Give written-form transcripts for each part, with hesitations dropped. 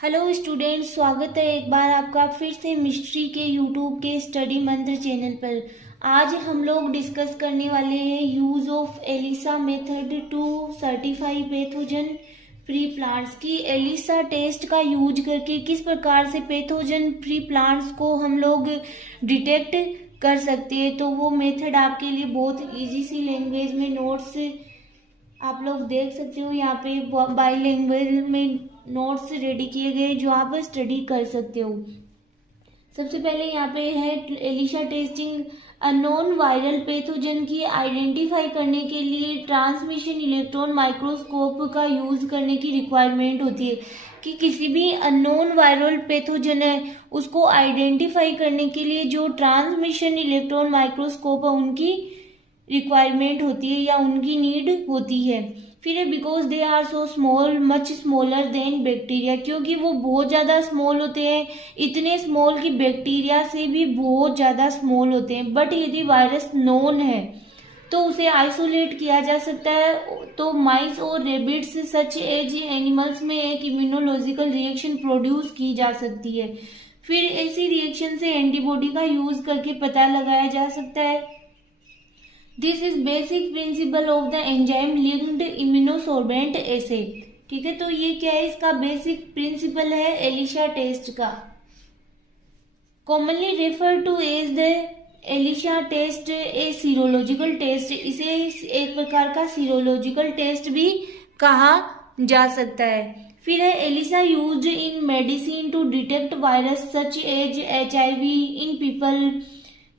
Hello students, स्वागत है एक बार आपका फिर से मिस्ट्री के यूट्यूब के स्टडी मंत्र चैनल पर। आज हम लोग डिस्कस करने वाले हैं use of ELISA method to certify pathogen free plants की एलिसा टेस्ट का यूज करके किस प्रकार से पैथोजन फ्री प्लांट्स को हम लोग डिटेक्ट कर सकते हैं। तो वो मेथड आपके लिए बहुत इजी सी लैंग्वेज में नोट्स आप लोग देख सकते हो। यहाँ पे बाई लैंग्वेज में नोट्स रेडी किए गए जो आप स्टडी कर सकते हो। सबसे पहले यहाँ पे है ELISA testing unknown viral pathogen की आइडेंटिफाई करने के लिए ट्रांसमिशन इलेक्ट्रॉन माइक्रोस्कोप का यूज करने की रिक्वायरमेंट होती है कि किसी भी अननोन वायरल पैथोजन है उसको आइडेंटिफाई करने के लिए जो ट्रांसमिशन इलेक्ट्रॉन माइक्रोस्कोप है उनकी रिक्वायरमेंट होती है या उनकी नीड होती है। फिर है because they are so small much smaller than bacteria, क्योंकि वो बहुत ज़्यादा स्मॉल होते हैं, इतने स्मॉल कि बैक्टीरिया से भी बहुत ज़्यादा स्मॉल होते हैं। बट यदि वायरस नोन है तो उसे आइसोलेट किया जा सकता है। तो माइस और रेबिट्स सच एज एनिमल्स में एक इम्यूनोलॉजिकल रिएक्शन प्रोड्यूस की जा सकती है। फिर ऐसी रिएक्शन से एंटीबॉडी का यूज करके पता लगाया जा सकता है। This is basic principle of the enzyme linked immunosorbent assay. ठीक है, तो ये क्या है, इसका बेसिक प्रिंसिपल है एलिसा टेस्ट का। Commonly refer to as the ELISA test a serological test, इसे एक प्रकार का सीरोलॉजिकल टेस्ट भी कहा जा सकता है। फिर है ELISA used in medicine to detect virus such as HIV in people,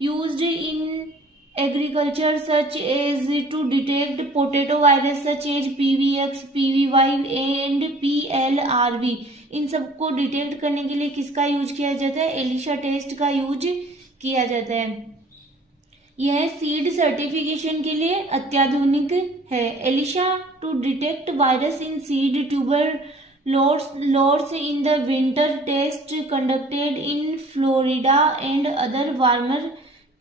used in agriculture such as to detect potato virus such as PVX, PVY and PLRV। इन सबको डिटेक्ट करने के लिए किसका यूज किया जाता है, एलिसा टेस्ट का use किया जाता है। यह सीड सर्टिफिकेशन के लिए अत्याधुनिक है। ELISA to detect virus in seed tuber lores in the winter test conducted in Florida and other warmer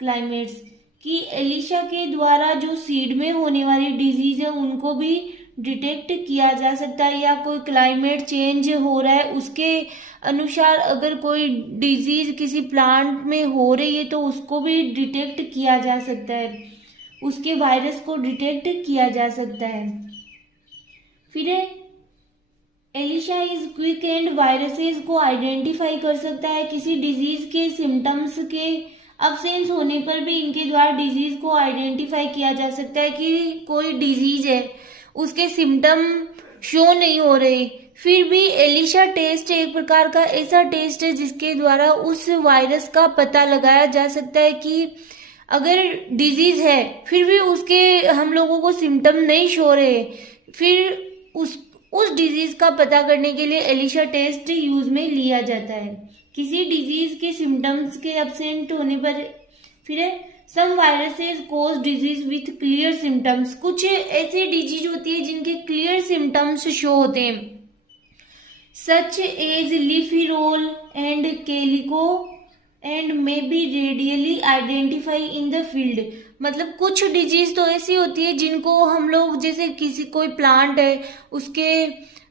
climates, कि एलिसा के द्वारा जो सीड में होने वाली डिजीज है उनको भी डिटेक्ट किया जा सकता है, या कोई क्लाइमेट चेंज हो रहा है उसके अनुसार अगर कोई डिजीज किसी प्लांट में हो रही है तो उसको भी डिटेक्ट किया जा सकता है, उसके वायरस को डिटेक्ट किया जा सकता है। फिर ELISA is quick and viruses को आइडेंटिफाई कर सकता है। किसी डिजीज के सिम्टम्स के अब्सेंस होने पर भी इनके द्वारा डिजीज को आइडेंटिफाई किया जा सकता है कि कोई डिजीज है, उसके सिम्टम शो नहीं हो रहे, फिर भी एलिसा टेस्ट एक प्रकार का ऐसा टेस्ट है जिसके द्वारा उस वायरस का पता लगाया जा सकता है कि अगर डिजीज है फिर भी उसके हम लोगों को सिम्टम नहीं शो रहे, फिर उस डिजीज का पता करने के लिए एलिसा टेस्ट यूज में लिया जाता है किसी डिजीज के सिम्टम्स के एब्सेंट होने पर। फिर some viruses cause disease with clear symptoms, कुछ ऐसे डिजीज होती है जिनके क्लियर सिम्टम्स शो होते हैं, such as leafy roll and calico and may be readily identify in the field. मतलब कुछ डिजीज तो ऐसी होती है जिनको हम लोग, जैसे किसी कोई प्लांट है उसके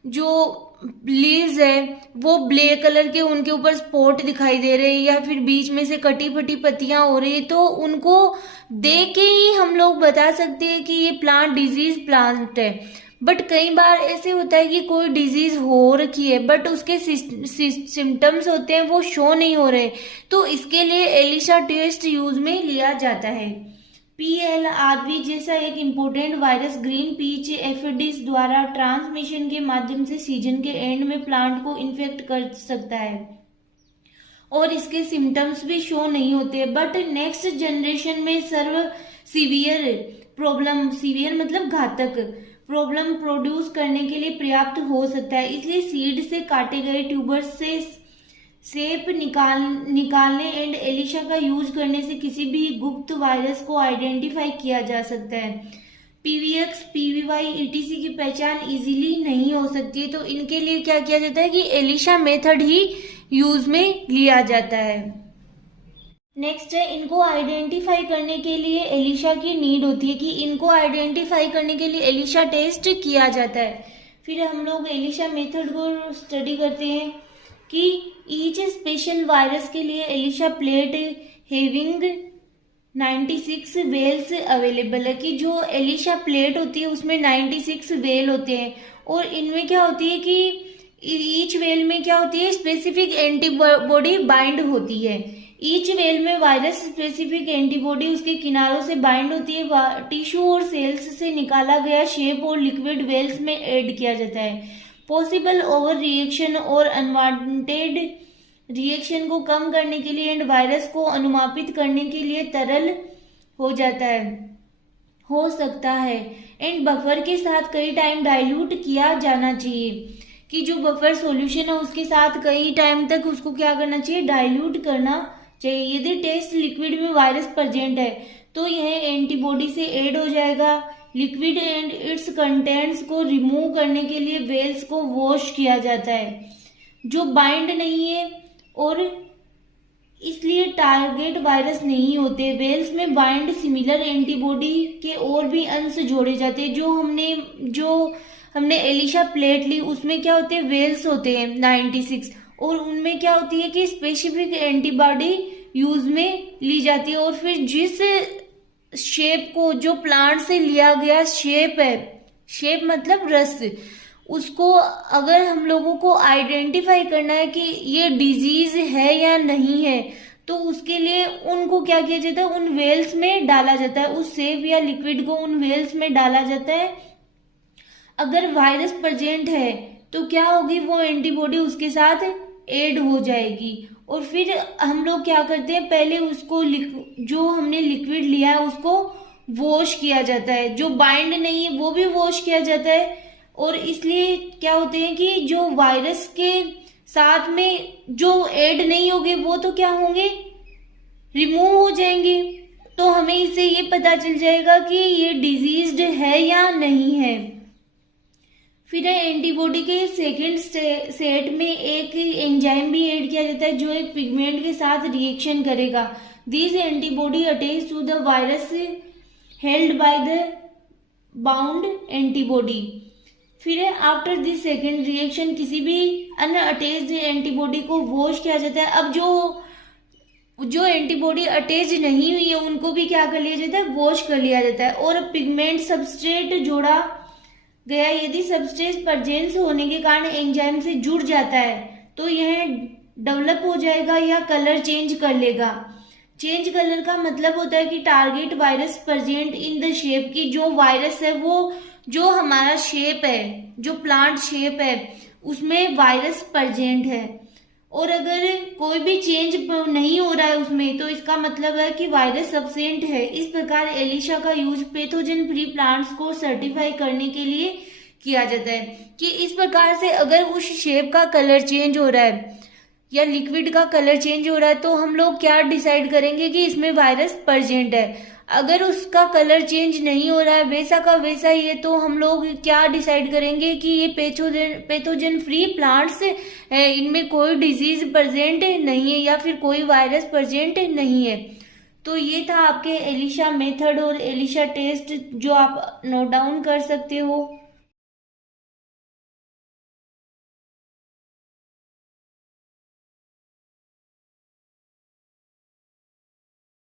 जो लीव्स है वो ब्लैक कलर के, उनके ऊपर स्पॉट दिखाई दे रहे हैं या फिर बीच में से कटी फटी पत्तियां हो रही है, तो उनको देख के ही हम लोग बता सकते हैं कि ये प्लांट डिजीज प्लांट है। बट कई बार ऐसे होता है कि कोई डिजीज हो रखी है बट उसके सिम्टम्स होते हैं वो शो नहीं हो रहे, तो इसके लिए एलिसा टेस्ट यूज में लिया जाता है। PLRV जैसा एक इम्पोर्टेंट वायरस ग्रीन पीच एफिडिस द्वारा ट्रांसमिशन के माध्यम से सीजन के एंड में प्लांट को इन्फेक्ट कर सकता है और इसके सिम्टम्स भी शो नहीं होते, बट नेक्स्ट जनरेशन में सीवियर मतलब घातक प्रॉब्लम प्रोड्यूस करने के लिए पर्याप्त हो सकता है। इसलिए सीड से काटे गए ट्यूबर्स से सेप निकालने एंड एलिसा का यूज करने से किसी भी गुप्त वायरस को आइडेंटिफाई किया जा सकता है। PVX, PVY, ETC की पहचान इजीली नहीं हो सकती है, तो इनके लिए क्या किया जाता है कि एलिसा मेथड ही यूज में लिया जाता है। नेक्स्ट है, इनको आइडेंटिफाई करने के लिए एलिसा की नीड होती है कि इनको आइडेंटिफाई करने के लिए एलिसा टेस्ट किया जाता है। फिर हम लोग एलिसा मेथड को स्टडी करते हैं। कि ईच स्पेशल वायरस के लिए ELISA plate having 96 wells available है, कि जो एलिशा प्लेट होती है उसमें 96 वेल होते हैं, और इनमें क्या होती है कि ईच वेल में क्या होती है, स्पेसिफिक एंटीबॉडी बाइंड होती है। ईच वेल में वायरस स्पेसिफिक एंटीबॉडी उसके किनारों से बाइंड होती है, टिश्यू और सेल्स से निकाला गया शेप और लिक्विड वेल्स में ऐड किया जाता है। पॉसिबल ओवर रिएक्शन और अनवांटेड रिएक्शन को कम करने के लिए एंड वायरस को अनुमापित करने के लिए तरल हो सकता है एंड बफर के साथ कई टाइम डाइल्यूट किया जाना चाहिए, कि जो बफर सॉल्यूशन है उसके साथ कई टाइम तक उसको क्या करना चाहिए, डाइल्यूट करना चाहिए। यदि टेस्ट लिक्विड में वायरस प्रेजेंट है तो यह एंटीबॉडी से ऐड हो जाएगा। लिक्विड एंड इट्स कंटेंट्स को रिमूव करने के लिए वेल्स को वॉश किया जाता है जो बाइंड नहीं है, और इसलिए टारगेट वायरस नहीं होते। वेल्स में बाइंड सिमिलर एंटीबॉडी के और भी अंश जोड़े जाते हैं। जो हमने एलिशा प्लेट ली उसमें क्या होते हैं, वेल्स होते हैं 96, और उनमें क्या होती है कि स्पेसिफिक एंटीबॉडी यूज में ली जाती है, और फिर जिस शेप को जो प्लांट से लिया गया शेप है, शेप मतलब रस, उसको अगर हम लोगों को आइडेंटिफाई करना है कि ये डिजीज है या नहीं है, तो उसके लिए उनको क्या किया जाता है, उन वेल्स में डाला जाता है, उस शेप या लिक्विड को उन वेल्स में डाला जाता है। अगर वायरस प्रेजेंट है तो क्या होगी, वो एंटीबॉडी उसके साथ ऐड हो जाएगी, और फिर हम लोग क्या करते हैं, पहले उसको जो हमने लिक्विड लिया है उसको वॉश किया जाता है, जो बाइंड नहीं है वो भी वॉश किया जाता है, और इसलिए क्या होते हैं कि जो वायरस के साथ में जो ऐड नहीं होंगे वो तो क्या होंगे, रिमूव हो जाएंगे। तो हमें इससे ये पता चल जाएगा कि ये डिजीज्ड है या नहीं है। फिर एंटीबॉडी के सेकेंड सेट में एक एंजाइम भी ऐड किया जाता है जो एक पिगमेंट के साथ रिएक्शन करेगा। This antibody attach to the virus held by the bound antibody. फिर आफ्टर दिस सेकेंड रिएक्शन किसी भी अनअटैच्ड एंटीबॉडी को वॉश किया जाता है। अब जो एंटीबॉडी अटैच नहीं हुई है उनको भी क्या कर लिया जाता है, वॉश कर लिया जाता है, और पिगमेंट सबस्ट्रेट जोड़ा गया। यदि सबस्ट्रेट प्रेजेंस होने के कारण एंजाइम से जुड़ जाता है तो यह डेवलप हो जाएगा या कलर चेंज कर लेगा। चेंज कलर का मतलब होता है कि target virus present in the shape, की जो वायरस है वो जो हमारा शेप है, जो प्लांट शेप है उसमें वायरस प्रेजेंट है, और अगर कोई भी चेंज नहीं हो रहा है उसमें तो इसका मतलब है कि वायरस एब्सेंट है। इस प्रकार एलिशा का यूज पैथोजन फ्री प्लांट्स को सर्टिफाई करने के लिए किया जाता है, कि इस प्रकार से अगर उस शेप का कलर चेंज हो रहा है या लिक्विड का कलर चेंज हो रहा है तो हम लोग क्या डिसाइड करेंगे कि इसमें वायरस प्रेजेंट है। अगर उसका कलर चेंज नहीं हो रहा है, वैसा का वैसा ही है, तो हम लोग क्या डिसाइड करेंगे कि ये पैथोजन फ्री प्लांट्स है, इनमें कोई डिजीज प्रेजेंट नहीं है या फिर कोई वायरस प्रेजेंट नहीं है। तो ये था आपके एलिशा मेथड और एलिशा टेस्ट जो आप नोट डाउन कर सकते हो।